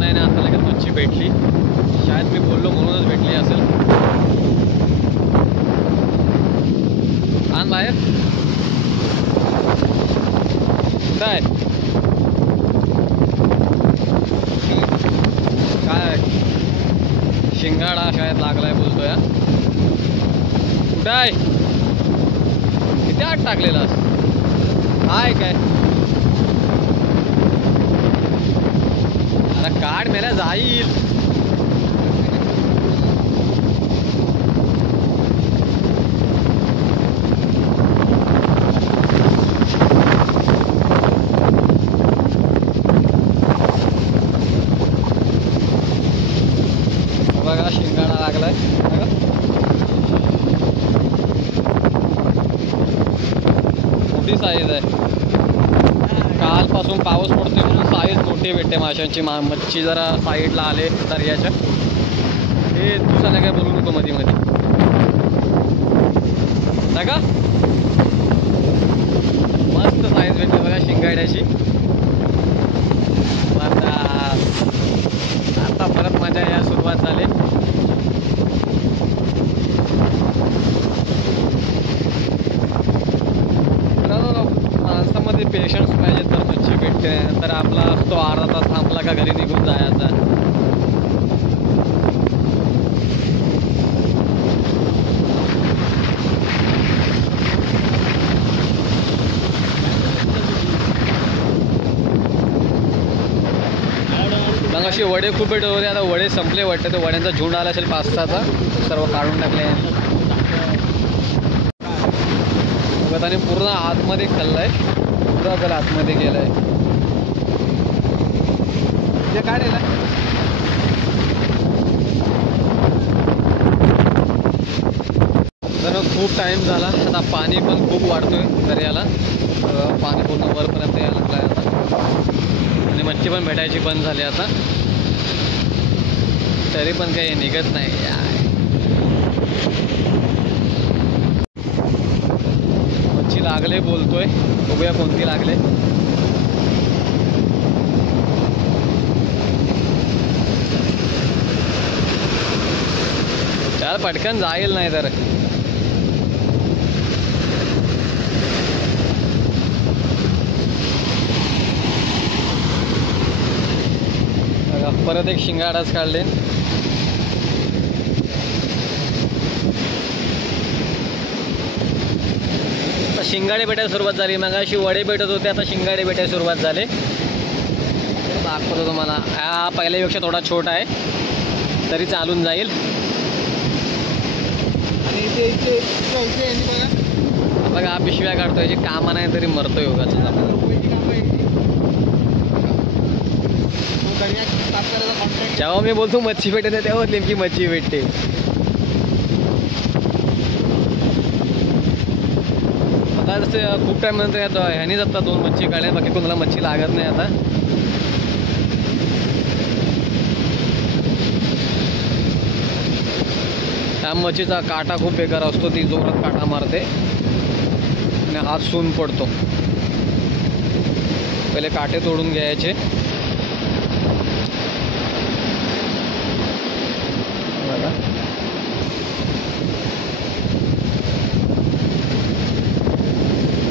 नाही ना आता लगेच मच्छी भेटली. शायद मी बोललो म्हणूनच भेटली असेल. आण बाहेर. काय काय शिंगाडा शायद लागलाय बोलतोय. कुठं आहे? किती आत टाकलेलास? हाय काय? अरे काढ मेला जाईल. बघा शिंगाडा लागलाय. मोठी साईज आहे. कालपासून पाऊस पडतोय म्हणून साईज मोठी भेटते माशांची. मच्छी जरा साईडला आले दर्याच्या. हे तू झालं काय बोलू नको मध्ये मध्ये का. मस्त साईज भेटते बघा शिंगाड्याची. आता परत मजा या सुरुवात झाली. माणसामध्ये पेशन्स पाहिजे तर मच्छी भेटते. तर आपला तो अर्धा तास थांबला का घरी निघून जायचा. मग अशी वडे खूप भेटत होते. आता वडे संपले वाटते. तो वड्यांचा झुंड आला असेल 5-6चा. सर्व काढून टाकले. बघत आणि पूर्ण आतमध्ये खाल्लाय. पुरा त्याला आतमध्ये गेलाय. जे काढेल तर खूप टाइम झाला. आता पाणी पण खूप वाढतोय दर्याला. पाणी पूर्ण वरपर्यंत यायला लागलाय आता. आणि मच्छी पण भेटायची बंद झाली आता. तरी पण काही निघत नाही. मच्छी लागले बोलतोय. बघूया कोणती लागले. त्याला पटकन जाईल नाही तर. परत एक शिंगाडाच काढले. आता शिंगाडे भेटायला सुरुवात झाली. मग अशी वडे भेटत होते. आता शिंगाडे भेटायला सुरुवात झाले. दाखवतो तुम्हाला. हा पहिल्यापेक्षा थोडा छोटा आहे तरी चालून जाईल. बघा हा पिशव्या काढतोय. जे कामा नाही तरी मरतोय उगाच. जेव्हा मी बोलतो मच्छी भेटत नाही तेव्हा नेमकी मच्छी भेटते. आता खूप टाइम नंतर ह्यानीच आता 2 मच्छी काढल्या. बाकी कोणाला मच्छी लागत नाही आता. त्या मच्छीचा काटा खूप बेकार असतो. ती जोरात काटा मारते आणि हात सून पडतो. पहिले काटे तोडून घ्यायचे.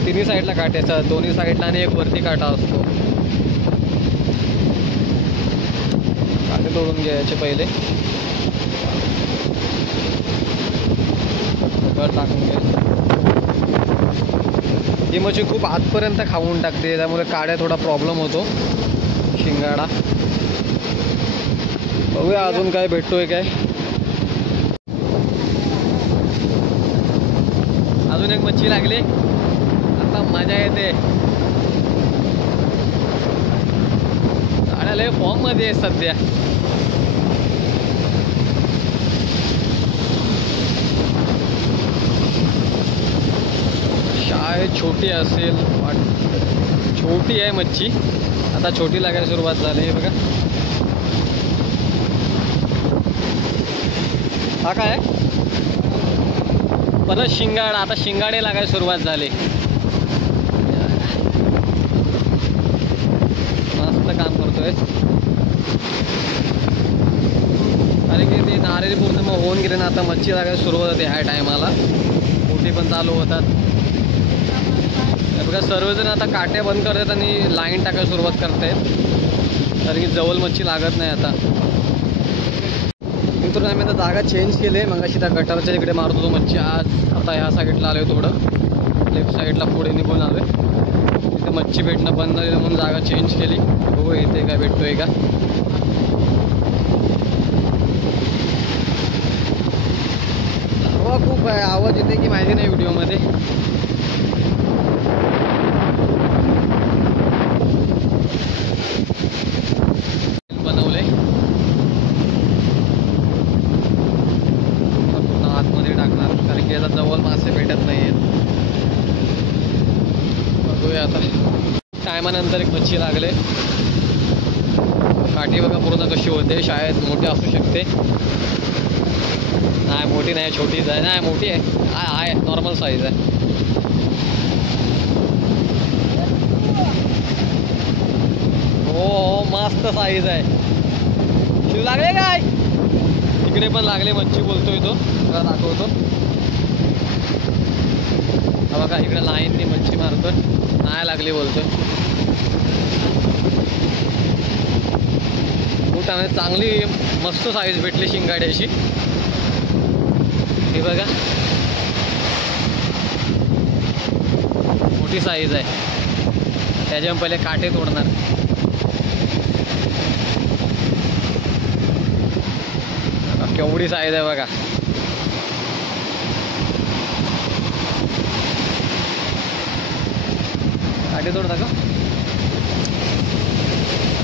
तिन्ही साईडला काट्याचा. दोन्ही साईडला आणि एक वरती काटा असतो. काटे तोडून घ्यायचे पहिले. टाकून घ्यायचं. ही मच्छी खूप आतपर्यंत खाऊन टाकते. त्यामुळे काड्या थोडा प्रॉब्लेम होतो. शिंगाडा बघूया अजून काय भेटतोय काय. अजून एक मच्छी लागली. आता मजा येते. काड्या लय फॉर्म मध्ये आहे सध्या. शायद छोटी असेल. छोटी आहे मच्छी. आता छोटी लागायला सुरुवात झाली आहे बघा. हा काय परत शिंगाडा. आता शिंगाडे लागायला सुरुवात झाली. मस्त काम करतोय. वारेली पौर्णिमा होऊन गेले ना, आता मच्छी लागायला सुरुवात होते ह्या टायमाला. बोटी पण चालू होतात. बघा सर्वजण आता काट्या बंद करतात आणि लाईन टाकायला सुरुवात करतायत, कारण की जवळ मच्छी लागत नाही आता. मित्रांनो आम्ही आता जागा चेंज केली. मग अशी त्या गटाराच्या इकडे मारत होतो मच्छी. आज आता ह्या साईडला आलो आहे, थोडं लेफ्ट साईडला पुढे निघून आलो आहे. तिथे मच्छी भेटणं बंद झालेलं म्हणून जागा चेंज केली. बघू इथे काय भेटतोय का. हवा खूप आहे, आवाज येते की माहिती नाही व्हिडिओमध्ये. बनवले पूर्ण आतमध्ये टाकणार, कारण की आता जवळ मासे भेटत नाही आहेत. बघूया आता टायमानंतर एक मच्छी लागले. काठी बघा पूर्ण कशी होते, शायद मोठी असू शकते. नाही मोठी नाही, छोटीच आहे. नाही मोठी आहे, आहे नॉर्मल साईज आहे. हो मस्त साईज आहे. शिव लागले काय? इकडे पण लागले मच्छी बोलतोय तो, मला दाखवतो. हा बघा इकडे लाईननी मच्छी मारतोय, नाही लागली बोलतोय. मोठा चांगली मस्त साईज भेटली शिंगाड्याची. हे बघा मोठी साईज आहे. त्याच्या पहिले काटे तोडणार. केवढी साईज आहे बघा. काटे तोडता का?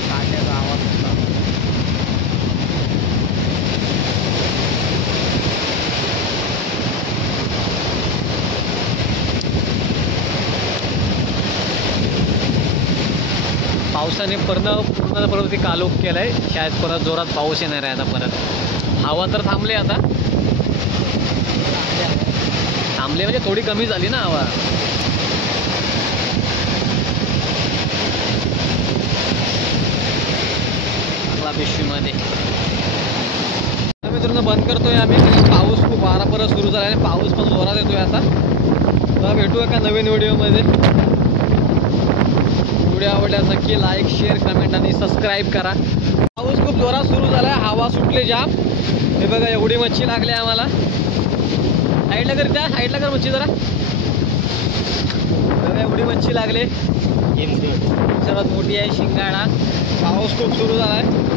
काट्याचा आवाज होता. पावसाने पूर्णपणे कालोख केलाय. शायद परत जोरात पाऊस येणार आहे आता परत. हवा तर थांबली आता, थांबले म्हणजे थोडी कमी झाली ना हवा. पिशवीमध्ये मित्रांनो बंद करतोय आम्ही. पाऊस खूप वारा परत सुरू झाला आणि पाऊस पण जोरात येतोय आता. तर भेटूया का नवीन व्हिडिओमध्ये. व्हिडिओ आवडल्यास नक्की लाईक शेअर कमेंट आणि सबस्क्राईब करा. पाऊस खूप जोरात सुरू झाला आहे, हवा सुटले जाम. हे बघा एवढी मच्छी लागली आम्हाला. साईडला कर, त्या साईडला कर मच्छी जरा. बघा एवढी मच्छी लागले. सर्वात मोठी आहे शिंगाडा. पाऊस खूप सुरू झाला आहे.